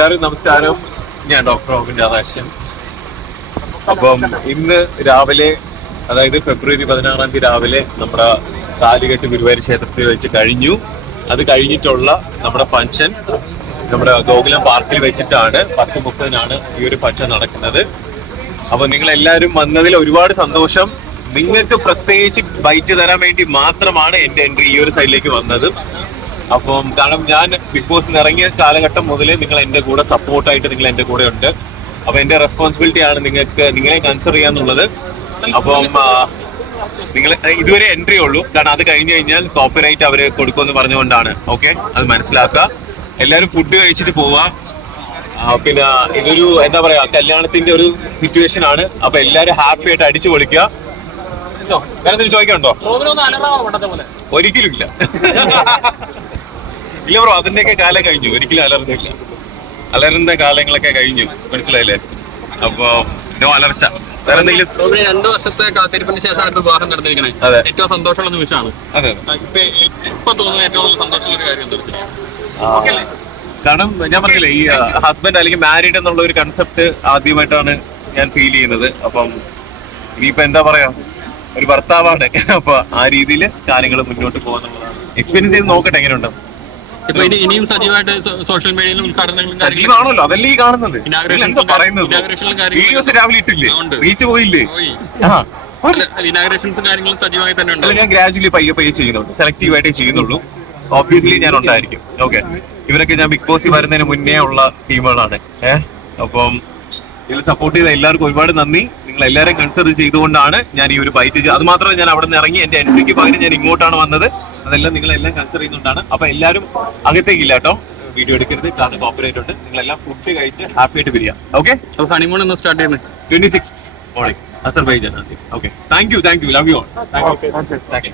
എല്ലാവർക്കും നമസ്കാരം. ഞാൻ ഡോക്ടർ റോബിൻ രാധാകൃഷ്ണൻ. അപ്പം ഇന്ന് രാവിലെ, അതായത് ഫെബ്രുവരി 16 രാവിലെ നമ്മുടെ കാലികെട്ട് ഗുരുവായൂർ ക്ഷേത്രത്തിൽ വെച്ച് കഴിഞ്ഞു. അത് കഴിഞ്ഞിട്ടുള്ള നമ്മുടെ ഫംഗ്ഷൻ നമ്മുടെ ഗോകുലം പാർക്കിൽ വെച്ചിട്ടാണ്. 10:30 ഈ ഒരു ഫംഗ്ഷൻ നടക്കുന്നത്. അപ്പൊ നിങ്ങൾ എല്ലാവരും വന്നതിൽ ഒരുപാട് സന്തോഷം. നിങ്ങൾക്ക് പ്രത്യേകിച്ച് ബൈറ്റ് തരാൻ വേണ്ടി മാത്രമാണ് എന്റെ എൻട്രി ഈ ഒരു സൈഡിലേക്ക് വന്നത്. അപ്പം കാരണം ഞാൻ ബിഗ് ബോസിൽ ഇറങ്ങിയ കാലഘട്ടം മുതലേ നിങ്ങൾ എന്റെ കൂടെ സപ്പോർട്ടായിട്ട് നിങ്ങൾ എന്റെ കൂടെ ഉണ്ട്. അപ്പൊ എന്റെ റെസ്പോൺസിബിലിറ്റി ആണ് നിങ്ങളെ കൺസിഡർ ചെയ്യാന്നുള്ളത്. അപ്പം നിങ്ങൾ ഇതുവരെ എൻട്രി ഉള്ളൂ, കാരണം അത് കഴിഞ്ഞു കഴിഞ്ഞാൽ കോപ്പിറൈറ്റ് അവര് കൊടുക്കുമെന്ന് പറഞ്ഞുകൊണ്ടാണ്. ഓക്കെ, അത് മനസ്സിലാക്കുക. എല്ലാവരും ഫുഡ് കഴിച്ചിട്ട് പോവാ. പിന്നെ ഇതൊരു എന്താ പറയാ, കല്യാണത്തിന്റെ ഒരു സിറ്റുവേഷൻ ആണ്. അപ്പൊ എല്ലാരും ഹാപ്പി ആയിട്ട് അടിച്ചു പൊളിക്കുക. വേറെ എന്തെങ്കിലും ചോദിക്കണ്ടോ? ഒരിക്കലും ഇല്ല. ഇല്ല ബ്രോ, അതിന്റെയൊക്കെ കാലം കഴിഞ്ഞു. ഒരിക്കലും അലർന്നില്ല. അലർന്ന കാലങ്ങളൊക്കെ കഴിഞ്ഞു, മനസ്സിലായില്ലേ? അപ്പൊ നോ അലർച്ച. വേറെ എന്തെങ്കിലും? 2 വർഷത്തെ കാത്തിരിപ്പിന് ശേഷമാണ് വിവാഹം നടന്നിരിക്കുന്നത്. ഏറ്റവും സന്തോഷമുള്ള നിമിഷമാണ്. അതെ, ഇപ്പൊ തോന്നുന്ന ഏറ്റവും സന്തോഷമുള്ള കാര്യം എന്താ വെച്ചാൽ, കാരണം ഞാൻ പറഞ്ഞില്ലേ, ഈ ഹസ്ബൻഡ് അല്ലെങ്കിൽ മാരീഡ് എന്നുള്ള ഒരു കൺസെപ്റ്റ് ആദ്യമായിട്ടാണ് ഞാൻ ഫീൽ ചെയ്യുന്നത്. അപ്പം ഇനിയിപ്പോ എന്താ പറയാ, ഒരു ഭർത്താവാണ്. അപ്പൊ ആ രീതിയിൽ കാര്യങ്ങൾ മുന്നോട്ട് പോകുന്നുള്ളതാണ്. എക്സ്പീരിയൻസ് ചെയ്ത് നോക്കട്ടെ എങ്ങനെയുണ്ടാവും. ഇപ്പൊ ഇനിയും സജീവമായിട്ട് സോഷ്യൽ മീഡിയയിലും ഉദ്ഘാടനങ്ങളും സജീവാണല്ലോ, അതല്ലേ ഈ കാണുന്നത്. വീഡിയോസ് രാവിലെ ഇട്ടില്ലേ, റീച്ച് പോയില്ലേ? ഇനാഗ്രേഷൻസും കാര്യങ്ങളും സജീവമായി തന്നെ ഉണ്ട്. ഞാൻ ഗ്രാജുവലി പയ്യെ ചെയ്യുന്നുള്ളൂ, സെലക്റ്റീവ് ആയിട്ടേ ചെയ്യുന്നുള്ളൂ. ഓബ്വിയസ്ലി ഞാൻ ഉണ്ടായിരിക്കും. ഓക്കെ, ഇവരൊക്കെ ഞാൻ ബിഗ് ബോസിൽ വരുന്നതിന് മുന്നേ ഉള്ള ടീമുകളാണ്. അപ്പം ഇതിൽ സപ്പോർട്ട് ചെയ്ത എല്ലാവർക്കും ഒരുപാട് നന്ദി. നിങ്ങൾ എല്ലാവരെയും കൺസിഡർ ചെയ്തുകൊണ്ടാണ് ഞാൻ ഈ ഒരു ബൈറ്റ്. അത് മാത്രമല്ല, ഞാൻ അവിടെ നിന്ന് ഇറങ്ങി എന്റെ എൻട്രിക്ക് പകരം ഞാൻ ഇങ്ങോട്ടാണ് വന്നത്. അതെല്ലാം നിങ്ങളെല്ലാം കൺസിഡർ ചെയ്യുന്നുണ്ടാണ്. അപ്പൊ എല്ലാവരും അകത്തേക്കില്ല കേട്ടോ, വീഡിയോ എടുക്കരുത്, കാരണം കോപ്പറേറ്റ് ഉണ്ട്. നിങ്ങളെല്ലാം ഫുഡ് കഴിച്ച് ഹാപ്പി ആയിട്ട് വരിക. ഓക്കെ, ഹണിമൂൺ ഒന്ന് സ്റ്റാർട്ട് ചെയ്യുന്നത് 26th morning Azerbaijan. Okay, thank you, love you all. Thank you.